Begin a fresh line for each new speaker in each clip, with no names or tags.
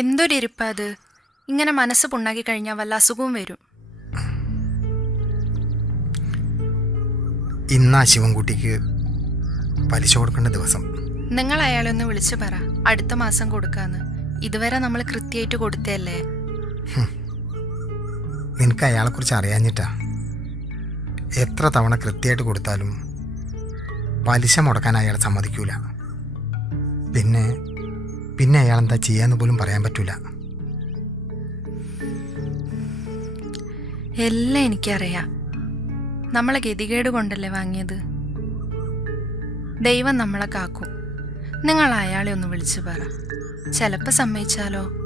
എന്തൊരിരിപ്പാ അത് ഇങ്ങനെ മനസ്സ് പുണ്ണാക്കി കഴിഞ്ഞാൽ വല്ല അസുഖവും വരും.
ഇന്നാ ശിവൻകുട്ടിക്ക് പലിശ കൊടുക്കേണ്ട ദിവസം.
നിങ്ങൾ അയാളെ ഒന്ന് വിളിച്ചു പറ. അടുത്ത മാസം കൊടുക്കാന്ന്. ഇതുവരെ നമ്മൾ കൃത്യമായിട്ട് കൊടുത്തല്ലേ
നിനക്ക് അയാളെക്കുറിച്ച് അറിയാഞ്ഞിട്ടാ. എത്ര തവണ കൃത്യമായിട്ട് കൊടുത്താലും പലിശ മുടക്കാൻ അയാൾ സമ്മതിക്കൂല. പിന്നെ പിന്നെ അയാൾ എന്താ ചെയ്യാന്ന് പോലും പറയാൻ പറ്റൂല.
എല്ലാം എനിക്കറിയാം. നമ്മളെ ഗതികേട് കൊണ്ടല്ലേ വാങ്ങിയത്? ദൈവം നമ്മളെ കാക്കും. നിങ്ങൾ അയാളെ ഒന്ന് വിളിച്ചു പറ. ചിലപ്പോൾ സമ്മതിച്ചാലോ?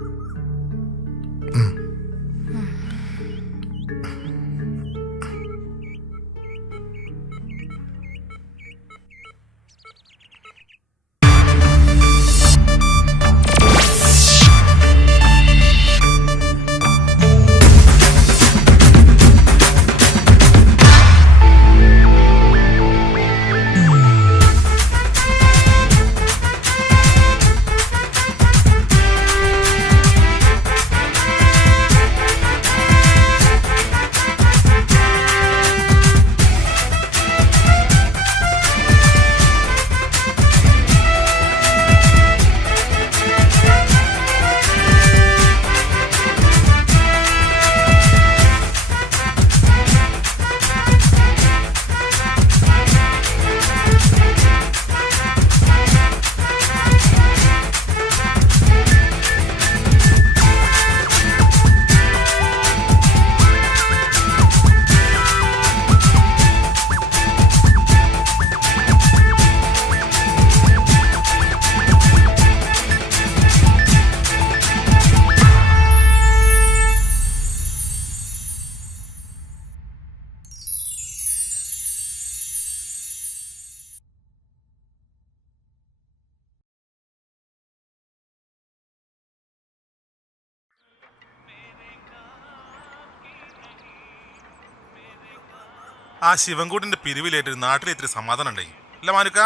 ആ ശിവൻകൂട്ടിന്റെ പിരിവിലേറ്റ് നാട്ടിൽ ഇത്തിരി സമാധാനം ഉണ്ടായി. അല്ല മാനുക്ക?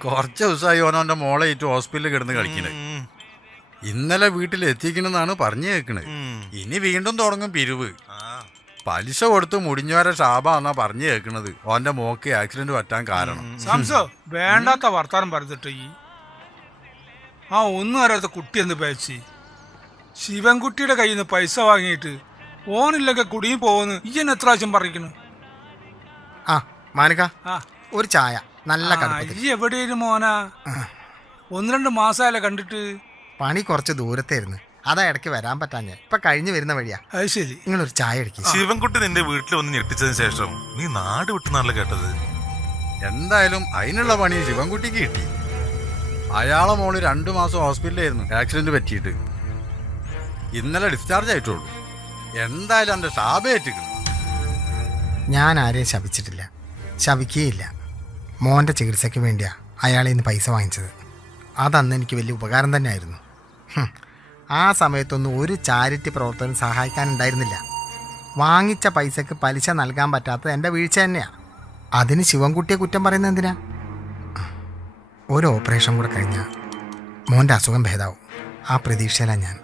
കുറച്ച് ദിവസമായി ഓനോന്റെ മോളെ ഏറ്റവും ഹോസ്പിറ്റലിൽ കിടന്ന്
കളിക്കണ്.
ഇന്നലെ വീട്ടിൽ എത്തിക്കണെന്നാണ് പറഞ്ഞു കേൾക്കണത് ഇനി വീണ്ടും തുടങ്ങും പിരിവ്.
ആ,
പലിശ കൊടുത്ത് മുടിഞ്ഞോരെ ഷാബാന്നാ പറഞ്ഞു കേൾക്കണത് ഓന്റെ മോക്ക് ആക്സിഡന്റ് പറ്റാൻ കാരണം.
സംസോ വേണ്ടാത്ത വർത്താനം പറഞ്ഞിട്ട് ഈ ആ ഒന്നും അറിയാത്ത കുട്ടി എന്ന് പേച്ചി? ശിവൻകുട്ടിയുടെ കയ്യിൽ നിന്ന് പൈസ വാങ്ങിയിട്ട് ഓനില്ലെങ്കിൽ കുടുങ്ങി പോകുന്നു ഈ എന്നെ എത്ര പ്രാവശ്യം
ആ മാനുക
ആ.
ഒരു ചായ. നല്ല കടുപ്പത്തിൽ.
ഈ എവിടെയായിരുന്നു മോനാ? ഒന്ന് രണ്ട് മാസമല്ലേ കണ്ടിട്ട്.
പണി കുറച്ച് ദൂരത്തായിരുന്നു. അതാ ഇടയ്ക്ക് വരാൻ പറ്റാഞ്ഞ. ഇപ്പൊ കഴിഞ്ഞു വരുന്ന വഴിയാ.
അത് ശരി.
നിങ്ങളൊരു ചായ അടിക്കുക
ശിവൻകുട്ടി നിന്റെ വീട്ടിൽ വന്ന് ഞെട്ടിച്ചതിന് ശേഷം നീ നാട് വിട്ടുന്നാണല്ലോ കേട്ടത്?
എന്തായാലും അതിനുള്ള പണി ശിവൻകുട്ടിക്ക് കിട്ടി. അയാളെ മോൾ രണ്ടു മാസം ഹോസ്പിറ്റലിലായിരുന്നു. ആക്സിഡന്റ് പറ്റിയിട്ട്. ഇന്നലെ ഡിസ്ചാർജ് ആയിട്ടുള്ളൂ. എന്തായാലും എന്റെ ശാപേറ്റിക്കുന്നു
ഞാൻ ആരെയും ശപിച്ചിട്ടില്ല. ശപിക്കുകയില്ല മോന്റെ ചികിത്സയ്ക്ക് വേണ്ടിയാ അയാളെ ഇന്ന് പൈസ വാങ്ങിച്ചത്. അതന്ന് എനിക്ക് വലിയ ഉപകാരം തന്നെയായിരുന്നു. ആ സമയത്തൊന്നും ഒരു ചാരിറ്റി പ്രവർത്തനം സഹായിക്കാനുണ്ടായിരുന്നില്ല. വാങ്ങിച്ച പൈസക്ക് പലിശ നൽകാൻ പറ്റാത്തത് എന്റെ വീഴ്ച തന്നെയാണ് അതിന് ശിവൻകുട്ടിയെ കുറ്റം പറയുന്നത് എന്തിനാ? ഒരു ഓപ്പറേഷൻ കൂടെ കഴിഞ്ഞാൽ മോന്റെ അസുഖം ഭേദാവും. ആ പ്രതീക്ഷയിലാണ് ഞാൻ.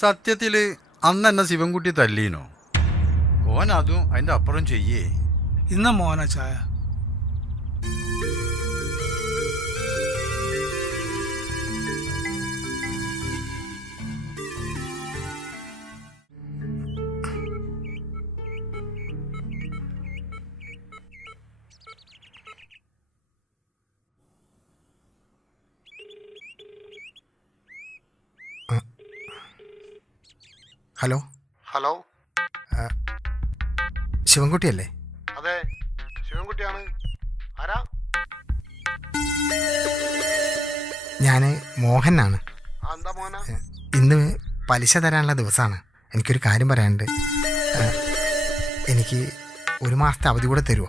സത്യത്തിൽ അന്ന് എന്നെ ശിവൻകുട്ടി തല്ലീനോ? ഓൻ അതും അതിന്റെ അപ്പുറം ചെയ്യേ.
ഇന്ന മോന ചായ?
ഹലോ?
ഹലോ?
ശിവൻകുട്ടിയല്ലേ?
അതെ ശിവൻകുട്ടിയാണ്. ആരാ?
ഞാൻ മോഹനാണ്.
മോന?
ഇന്ന് പലിശ തരാനുള്ള ദിവസമാണ് എനിക്കൊരു കാര്യം പറയാനുണ്ട്. എനിക്ക് ഒരു മാസത്തെ അവധി കൂടെ തരുമോ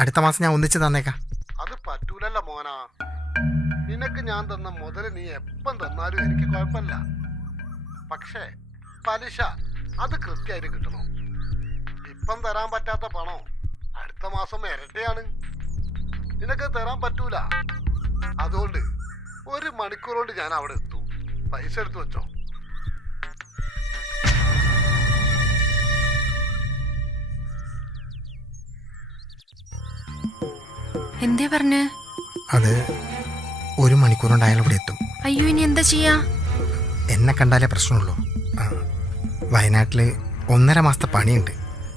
അടുത്ത മാസം ഞാൻ ഒന്നിച്ച് തന്നേക്കാം.
അത് പറ്റൂലല്ല മോഹനാ നിനക്ക് ഞാൻ തന്ന മുതൽ നീ എപ്പം തന്നാലും എനിക്ക് കുഴപ്പമില്ല. പക്ഷേ പലിശ അത് കൃത്യമായിട്ട് കിട്ടണം. ഇപ്പം തരാൻ പറ്റാത്ത പണം അടുത്ത മാസം ഇരട്ടിയാണ്. നിനക്ക് തരാൻ പറ്റൂല. അതുകൊണ്ട് ഒരു മണിക്കൂർ കൊണ്ട് ഞാൻ അവിടെ എത്തും. പൈസ എടുത്തു വെച്ചോ.
എന്തേ പറഞ്ഞ്?
അത് ഒരു മണിക്കൂർ കൊണ്ട് അയാൾ ഇവിടെ എത്തും.
അയ്യോ ഇനി എന്താ ചെയ്യാ?
എന്നെ കണ്ടാലേ പ്രശ്നമുള്ളൂ. ആ, വയനാട്ടിൽ ഒന്നര മാസത്തെ പണിയുണ്ട്.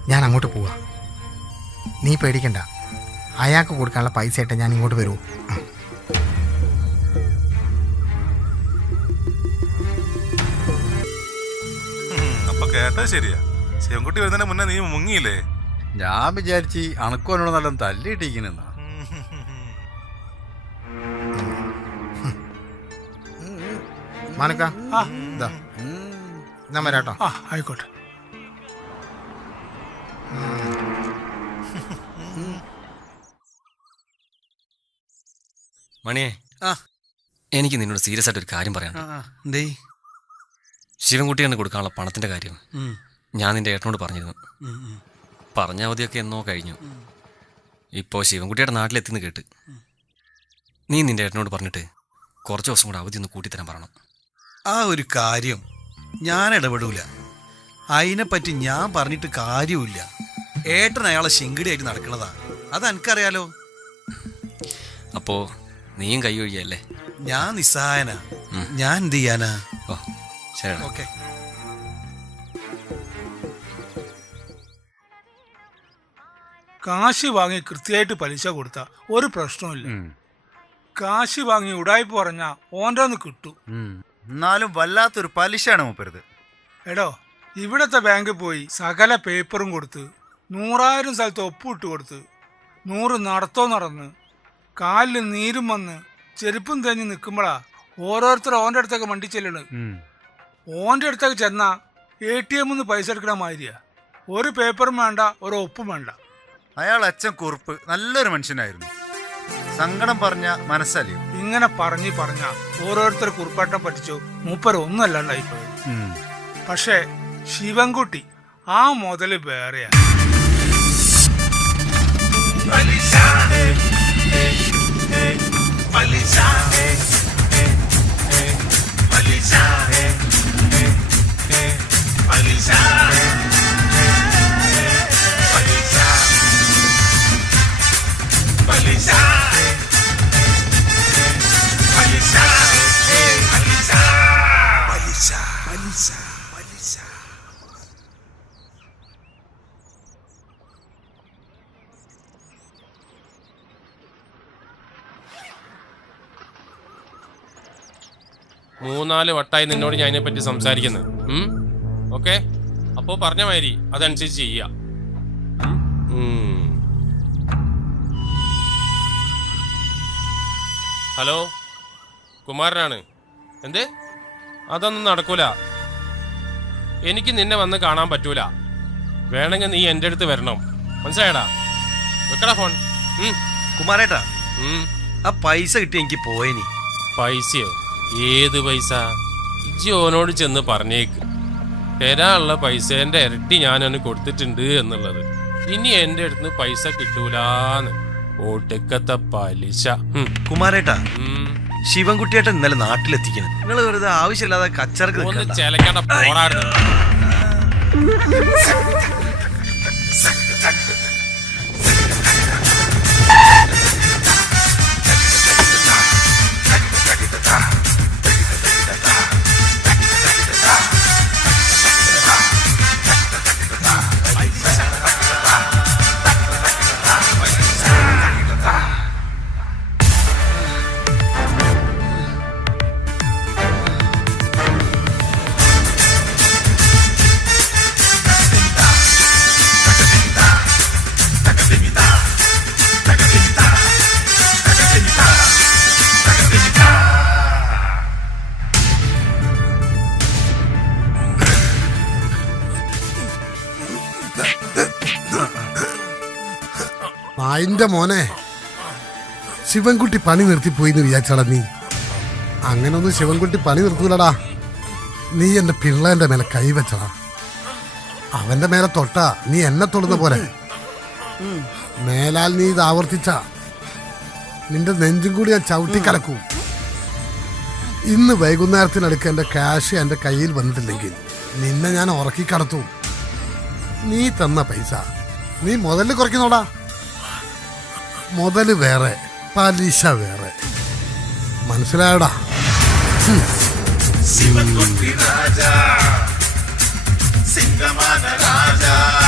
ഞാൻ അങ്ങോട്ട് പോവാ. നീ പേടിക്കണ്ട. അയാൾക്ക് കൊടുക്കാനുള്ള പൈസ ആയിട്ട് ഞാൻ ഇങ്ങോട്ട് വരൂ. ഉം.
ഉം, അപ്പൊ കേട്ടാ ശരിയാ. ശിവൻകുട്ടി വരുന്നതിന് മുന്നേ നീ മുങ്ങിയില്ലേ?
ഞാൻ വിചാരിച്ചു അണക്കോനോട് നല്ല തല്ലിയിട്ടിരിക്കുന്നെന്നാ.
മാനക്ക ഇതാ ഞാൻ വരാട്ടോ.
ആ ആയിക്കോട്ടെ.
മണിയെ
ആ.
എനിക്ക് നിന്നോട് സീരിയസ് ആയിട്ട് ഒരു കാര്യം പറയാം
ആ, എന്തേ?
ശിവൻകുട്ടിയാണ് കൊടുക്കാനുള്ള പണത്തിന്റെ കാര്യം. ഞാൻ നിന്റെ ഏട്ടനോട് പറഞ്ഞിരുന്നു. പറഞ്ഞ അവധിയൊക്കെ എന്നോ കഴിഞ്ഞു. ഇപ്പോ ശിവൻകുട്ടിയുടെ നാട്ടിലെത്തിന്ന് കേട്ട് നീ നിന്റെ ഏട്ടനോട് പറഞ്ഞിട്ട് കുറച്ച് ദിവസം കൂടെ അവധി ഒന്ന് കൂട്ടിത്തരാൻ പറയണം.
ആ ഒരു കാര്യം ഞാൻ ഇടപെടൂല. അതിനെപ്പറ്റി ഞാൻ പറഞ്ഞിട്ട് കാര്യമില്ല ഏട്ടൻ അയാളെ ശിങ്കിടിയായിട്ട് നടക്കണതാ. അത് എനിക്കറിയാലോ
അപ്പോ നീയും കൈ ഒഴിയല്ലേ
ഞാൻ നിസ്സഹായനാ.
ഉം.
ഞാൻ എന്ത് ചെയ്യാനാ?
ഓ ശരി
ഓക്കെ.
കാശ് വാങ്ങി കൃത്യമായിട്ട് പലിശ കൊടുത്ത ഒരു പ്രശ്നമില്ല കാശ് വാങ്ങി ഉടായ്പ പറഞ്ഞ ഓന്റെ കിട്ടും.
എന്നാലും വല്ലാത്തൊരു പലിശയാണ് മൂപ്പരുത്.
എടോ ഇവിടത്തെ ബാങ്കിൽ പോയി സകല പേപ്പറും കൊടുത്ത് നൂറായിരം സ്ഥലത്ത് ഒപ്പിട്ട് കൊടുത്ത് നൂറ് നടത്തോ നടന്ന് കാലിൽ നീരും വന്ന് ചെരുപ്പും തേഞ്ഞ് നിൽക്കുമ്പോഴാ ഓരോരുത്തർ ഓന്റെ അടുത്തേക്ക് വണ്ടി ചെല്ലണ് ഓന്റെ അടുത്തേക്ക് ചെന്നാ എ ടി എമ്മിന്ന് പൈസ എടുക്കണ മാതിരിയാ. ഒരു പേപ്പറും വേണ്ട ഒരു ഒപ്പും വേണ്ട.
അയാൾ അച്ഛൻ കുറുപ്പ് നല്ലൊരു മനുഷ്യനായിരുന്നു. സങ്കടം പറഞ്ഞ മനസ്സലിയും
ഇങ്ങനെ പറഞ്ഞു പറഞ്ഞ ഓരോരുത്തർ കുറിപ്പാട്ടം പഠിച്ചു മൂപ്പർ ഒന്നല്ലാണ്ടായി പോയത് പക്ഷേ ശിവൻകുട്ടി ആ മുതൽ വേറെയാ.
മൂന്നാൽ വട്ടായി നിന്നോട് ഞാൻ അതിനെപ്പറ്റി സംസാരിക്കുന്നത്. ഓക്കെ? അപ്പോ പറഞ്ഞ മാതിരി അതനുസരിച്ച് ചെയ്യുക. ഹലോ? കുമാരനാണ്. എന്ത്? അതൊന്നും നടക്കൂല. എനിക്ക് നിന്നെ വന്ന് കാണാൻ പറ്റൂല. വേണമെങ്കിൽ നീ എന്റെ അടുത്ത് വരണം. മനസ്സിലായടാ? വെക്കടാ ഫോൺ.
കുമാരേട്ടാ ആ പൈസ കിട്ടി എനിക്ക് പോയനി.
പൈസയോ? ഏത് പൈസ? ജിയോനോട് ഓനോട് ചെന്ന് പറഞ്ഞേക്ക്. തരാനുള്ള പൈസേന്റെ ഇരട്ടി ഞാനവന് കൊടുത്തിട്ടുണ്ട് എന്നുള്ളത്. ഇനി എന്റെ അടുത്ത് പൈസ കിട്ടൂലാന്ന്. ഒടുക്കത്തെ പലിശ.
കുമാരേട്ടാ. ശിവൻകുട്ടിയേട്ടൻ ഇന്നലെ നാട്ടിലെത്തിക്കണം. നിങ്ങൾ വെറുതെ ആവശ്യമില്ലാതെ കച്ചറക്ക്
ഒന്ന്. ചെലക്കണ്ട
നായിന്റെ മോനെ ശിവൻകുട്ടി പണി നിർത്തിപ്പോയി എന്ന് വിചാരിച്ചാടാ നീ. അങ്ങനൊന്നും ശിവൻകുട്ടി പണി നിർത്തൂലടാ. നീ എന്റെ പിള്ളേന്റെ മേലെ കൈവച്ചടാ അവന്റെ മേലെ തൊട്ടാ നീ എന്നെ തൊടുന്ന പോലെ. മേലാൽ നീ ഇത് ആവർത്തിച്ച നിന്റെ നെഞ്ചും കൂടി ഞാൻ ചവിട്ടി കലക്കൂ ഇന്ന് വൈകുന്നേരത്തിനടുക്ക് എന്റെ ക്യാഷ് എന്റെ കയ്യിൽ വന്നിട്ടില്ലെങ്കിൽ നിന്നെ ഞാൻ ഉറക്കി കടത്തും നീ തന്ന പൈസ നീ മുതൽ കുറയ്ക്കുന്നോടാ. മുതൽ വേറെ പലിശ വേറെ. മനസ്സിലായടാ?
ആ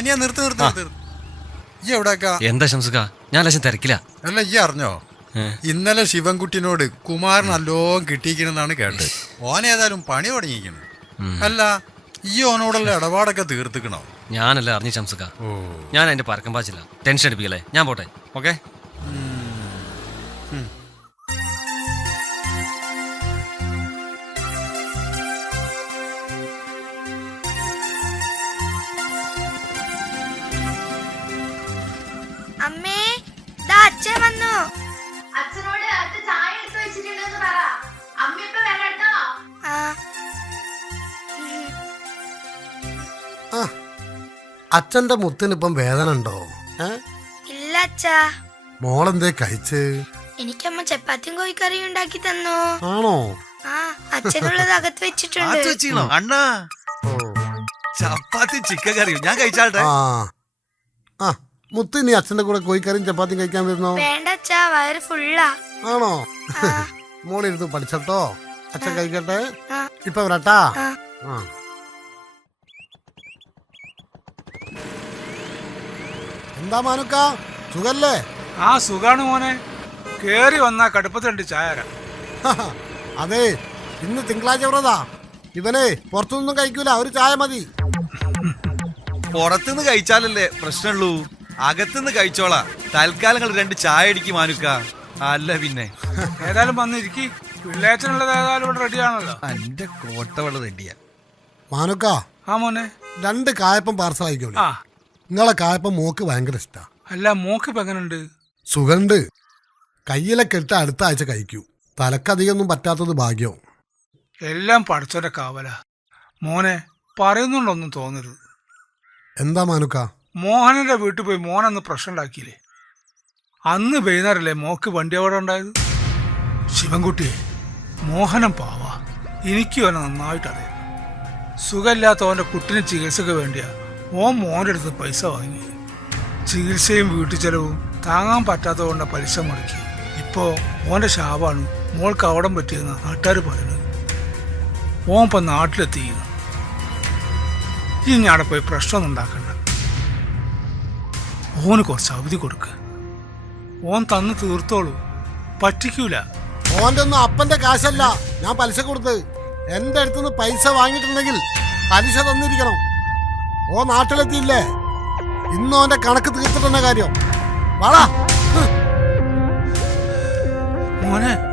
അനിയാ നിർത്ത് നിർത്ത് നിർത്ത് നിർത്ത്. ഈ എവിടെക്കാ
എന്താ ഞാൻ ലക്ഷം തിരക്കില്ല.
അല്ല ഈ അറിഞ്ഞോ? ഇന്നലെ ശിവൻകുട്ടിനോട് കുമാരൻ നല്ലോം കിട്ടിയിരിക്കണെന്നാണ് കേട്ടത് ഓൻ ഏതായാലും പണി തുടങ്ങിയിരിക്കുന്നു. അല്ല ഈ ഓനോടുള്ള ഇടപാടൊക്കെ തീർത്തിക്കണോ?
ഞാനല്ല അറിഞ്ഞു
ശംസുക.
ഞാൻ അതിന്റെ പറക്കം പാച്ചില്ല. ടെൻഷൻ അടിപ്പിക്കല്ലേ? ഞാൻ പോട്ടെ. ഓക്കെ
അച്ഛന്റെ മുത്തിനിപ്പം വേദന ഉണ്ടോ?
ഇല്ല അച്ഛാ.
മോളെന്തേ കഴിച്ച്?
എനിക്കമ്മ ചപ്പാത്തിയും കോഴിക്കറിയും ഉണ്ടാക്കി തന്നു.
ആണോ?
ആ അച്ഛനുള്ളത് അകത്ത് വെച്ചിട്ടുണ്ട്.
വെച്ചീണോ അണ്ണാ.
ഓ.
ചപ്പാത്തി ചിക്കൻ കറിയും? ഞാൻ കഴിച്ചാട്ടെ.
ആ. ആ മുത്ത് നീ അച്ഛന്റെ കൂടെ കോഴിക്കറിയും ചപ്പാത്തിയും കഴിക്കാൻ വരുന്നോ?
വേണ്ട അച്ഛാ വയറ് ഫുള്ളാ.
ആണോ?
ആ,
മോളിരുന്ന് പഠിച്ചട്ടോ അച്ഛൻ കഴിക്കട്ടെ.
ആ,
ഇപ്പൊ വരട്ടാ?
ആ.
എന്താ മാനുക്ക? സുഖല്ലേ?
ആ സുഖാണ് മോനെ. കേറി വന്നാ കടുപ്പത്തിലുണ്ട് ചായര.
അതെ ഇന്ന് തിങ്കളാഴ്ച വ്രതാ. ഇവനെ പുറത്തുനിന്നും കഴിക്കൂല ഒരു ചായ മതി.
പുറത്തുനിന്ന് കഴിച്ചാലല്ലേ പ്രശ്നമുള്ളൂ? അകത്തുനിന്ന് കഴിച്ചോളാ. തൽക്കാലങ്ങൾ രണ്ട് ചായ അടിക്കും മാനുക്ക. അല്ല പിന്നെ.
ഏതായാലും വന്നിരിക്കി പിള്ളേച്ചനുള്ളത് ഏതായാലും ഇവിടെ റെഡിയാണല്ലോ
എന്റെ കോട്ട റെഡിയാ
മാനുക്ക
ആ മോനെ.
രണ്ട് കായപ്പം പാർസൽ അയക്കോളൂ
ആ.
നിങ്ങളെ കായപ്പം മോക്ക് ഭയങ്കര ഇഷ്ടാ.
അല്ല മോക്ക് ഇപ്പൊ എങ്ങനെയുണ്ട്
സുഖണ്ട് കയ്യിലൊക്കെ ഇട്ട് അടുത്ത ആഴ്ച കഴിക്കൂ. തലക്കധികമൊന്നും പറ്റാത്തത് ഭാഗ്യവും
എല്ലാം പഠിച്ചോന്റെ കാവല. മോനെ പറയുന്നുണ്ടൊന്നും തോന്നരുത്.
എന്താ മാനുക്ക?
മോഹനന്റെ വീട്ടിൽ പോയി മോനന്ന് പ്രശ്നം ഉണ്ടാക്കിയില്ലേ? അന്ന് വൈകുന്നേരല്ലേ മോക്ക് വണ്ടി അവിടെ ഉണ്ടായത്? ശിവൻകുട്ടിയെ മോഹനം പാവ. എനിക്കും അവനെ നന്നായിട്ട് അറിയാം സുഖമില്ലാത്തവന്റെ കുട്ടിന് ചികിത്സക്ക് വേണ്ടിയാ ഓൻ മോന്റെ അടുത്ത് പൈസ വാങ്ങി. ചികിത്സയും വീട്ടു ചെലവും താങ്ങാൻ പറ്റാത്തതുകൊണ്ട് പലിശ മുടക്കി. ഇപ്പോൾ ഓന്റെ ശാപാണ് മോൾക്ക് അവിടം പറ്റിയെന്ന് നാട്ടുകാർ പറയുന്നത്. ഓൻ ഇപ്പം നാട്ടിലെത്തിയിരുന്നു ഇനി അവിടെ പോയി പ്രശ്നമൊന്നും ഉണ്ടാക്കണ്ട. ഓന് കുറച്ച് അവധി കൊടുക്കുക ഓൻ തന്ന് തീർത്തോളൂ. പറ്റിക്കൂല.
ഓന്റെ ഒന്നും അപ്പന്റെ കാശല്ല. ഞാൻ പലിശ കൊടുത്ത് എന്റെ അടുത്തുനിന്ന് പൈസ വാങ്ങിയിട്ടുണ്ടെങ്കിൽ പലിശ തന്നിരിക്കണം. ഓ നാട്ടിലെത്തിയില്ലേ? ഇന്നും അവന്റെ കണക്ക് തീർത്തിട്ടെന്ന കാര്യം. വാടാ.
മോനെ.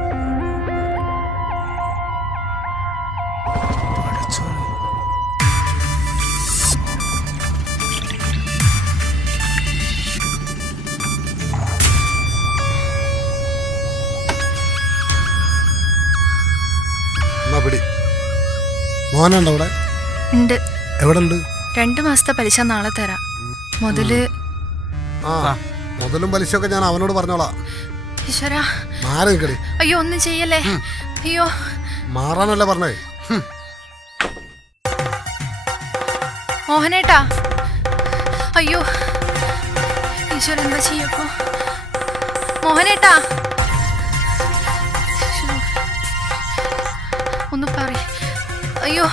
മോനുണ്ടോ അവിടെ? എവിടെ ഉണ്ട്
രണ്ടു മാസത്തെ പലിശ നാളെ തരാം. മുതൽ
ആ മുതലും പലിശയൊക്കെ ഞാൻ അവനോട് പറഞ്ഞോളാം.
ഈശ്വര.
മാറി നിൽക്കടി.
അയ്യോ ഒന്നും ചെയ്യല്ലേ? അയ്യോ.
മാറാനല്ല പറഞ്ഞേ.
മോഹനേട്ടാ. അയ്യോ. ഈശ്വര എന്താ ചെയ്യപ്പോ മോഹനേട്ടാ. ഒന്ന് പറ അയ്യോ.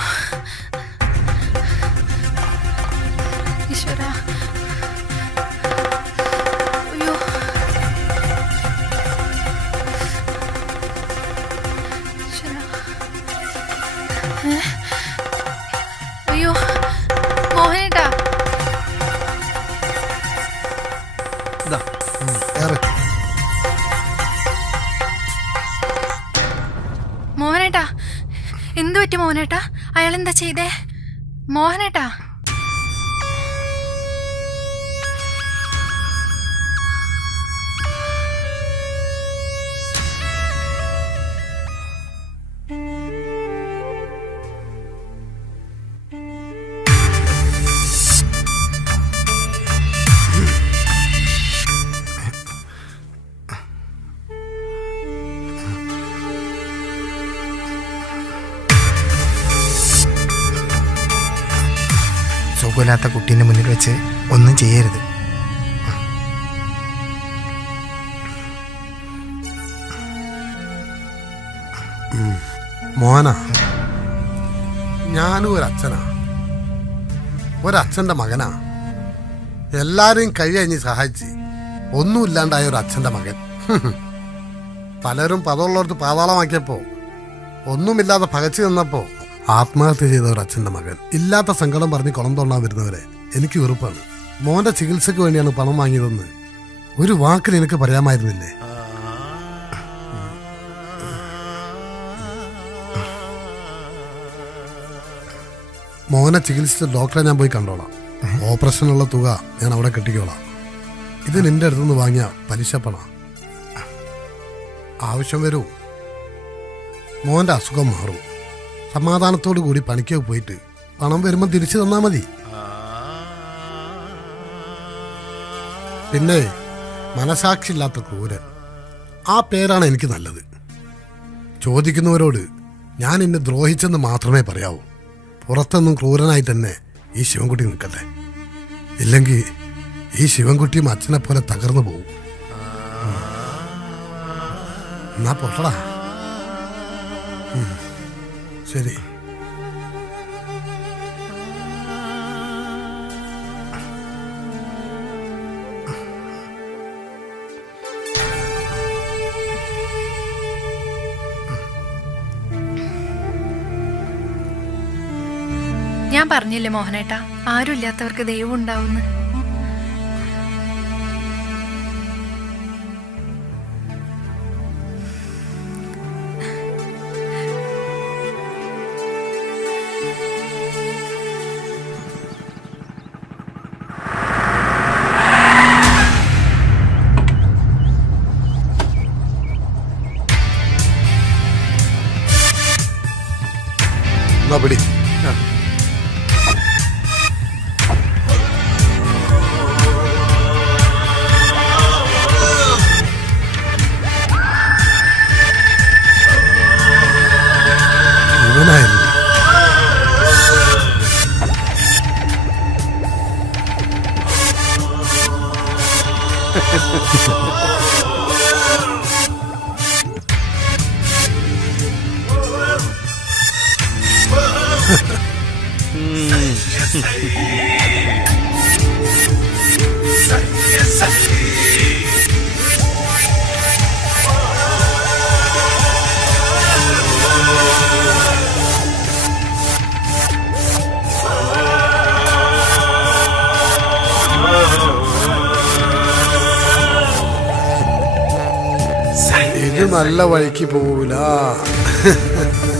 അയ്യോ മോഹനേട്ടാ.
മോഹനേട്ടാ എന്തു
പറ്റി മോഹനേട്ടാ അയാൾ എന്താ ചെയ്തേ? മോഹനേട്ട
സുഖമില്ലാത്ത കുട്ടീന്റെ മുന്നിൽ വെച്ച് ഒന്നും ചെയ്യരുത്.
മോന ഞാനും ഒരച്ഛനാ. ഒരച്ഛന്റെ മകനാ. എല്ലാരെയും കഴിയഞ്ഞ് സഹായിച്ച് ഒന്നുമില്ലാണ്ടായ ഒരു അച്ഛന്റെ മകൻ. പലരും പദമുള്ളവർക്ക് പാതാളമാക്കിയപ്പോൾ ഒന്നുമില്ലാതെ പകച്ചു നിന്നപ്പോൾ ആത്മഹത്യ ചെയ്ത ഒരു അച്ഛന്റെ മകൻ. ഇല്ലാത്ത സങ്കടം പറഞ്ഞ് കുളം തൊള്ളാൻ വരുന്നവരെ എനിക്ക് വെറുപ്പാണ്. മോന്റെ ചികിത്സയ്ക്ക് വേണ്ടിയാണ് പണം വാങ്ങിയതെന്ന് ഒരു വാക്കിന് എനിക്ക് പറയാമായിരുന്നില്ലേ? മോനെ ചികിത്സിച്ച ഡോക്ടറെ ഞാൻ പോയി കണ്ടോളാം. ഓപ്പറേഷനുള്ള തുക ഞാൻ അവിടെ കെട്ടിക്കോളാം. ഇത് നിന്റെ അടുത്തുനിന്ന് വാങ്ങിയ പലിശ പണ. ആവശ്യം വരൂ. മോന്റെ അസുഖം മാറും. സമാധാനത്തോടു കൂടി പണിക്ക് പോയിട്ട് പണം വരുമ്പോൾ തിരിച്ചു തന്നാ മതി. പിന്നെ മനസാക്ഷിയില്ലാത്ത ക്രൂരൻ. ആ പേരാണ് എനിക്ക് നല്ലത്. ചോദിക്കുന്നവരോട് ഞാൻ എന്നെ ദ്രോഹിച്ചെന്ന് മാത്രമേ പറയാവൂ. പുറത്തൊന്നും ക്രൂരനായി തന്നെ ഈ ശിവൻകുട്ടി നിൽക്കട്ടെ. ഇല്ലെങ്കിൽ ഈ ശിവൻകുട്ടിയും അച്ഛനെ പോലെ തകർന്നു പോകും എന്നാ പൊട്ടടാ. ശരി.
ഞാൻ പറഞ്ഞില്ലേ മോഹനേട്ടാ ആരും ഇല്ലാത്തവർക്ക് ദൈവം ഉണ്ടാവുന്നു
എന്നാ പിടി നല്ല വഴിക്ക് പോകൂല